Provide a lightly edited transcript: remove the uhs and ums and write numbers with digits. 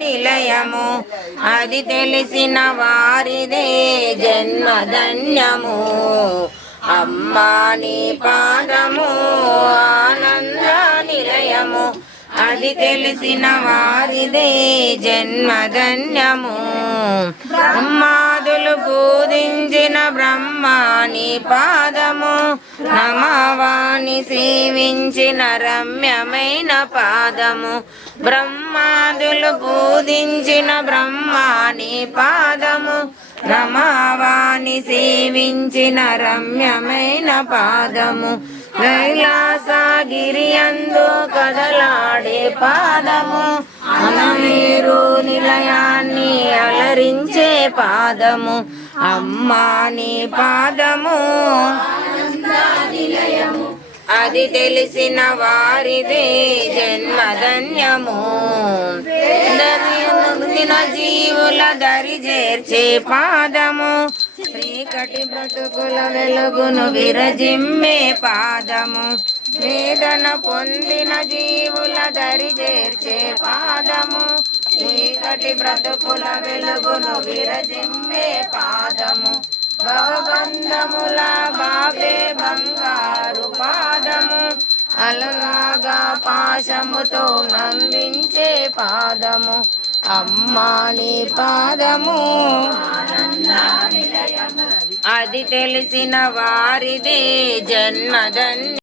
నిలయము అది తెలిసిన వారిదే జన్మధన్యము. అమ్మా నీ పాదము ఆనంద నిలయము అది తెలిసిన వారిదే జన్మధన్యము. బ్రహ్మాదులు పూజించిన బ్రహ్మాని పాదము నమవాని సేవించిన రమ్యమైన పాదము. బ్రహ్మాదులు పూజించిన బ్రహ్మాని పాదము నమవాని సేవించిన రమ్యమైన పాదము. కైలాసగిరి యందు కదలాడే పాదము అనమేరు నిలయాన్ని అలరించే పాదము. అమ్మా నీ పాదము అది తెలిసిన వారిదే జన్మధన్యము. నొందిన జీవుల దరి చేర్చే పాదము చీకటి బ్రతుకుల వెలుగును విరజిమ్మే పాదము. వేదన పొందిన జీవుల దరి చేర్చే పాదము చీకటి బ్రతుకుల వెలుగును విరజిమ్మే పాదము. భవబంధముల బాబే బంగారు పాదము అలలాగా పాశముతో నందించే పాదము. అమ్మా నీ పాదము అది తెలిసిన వారిదే జన్మధన్య.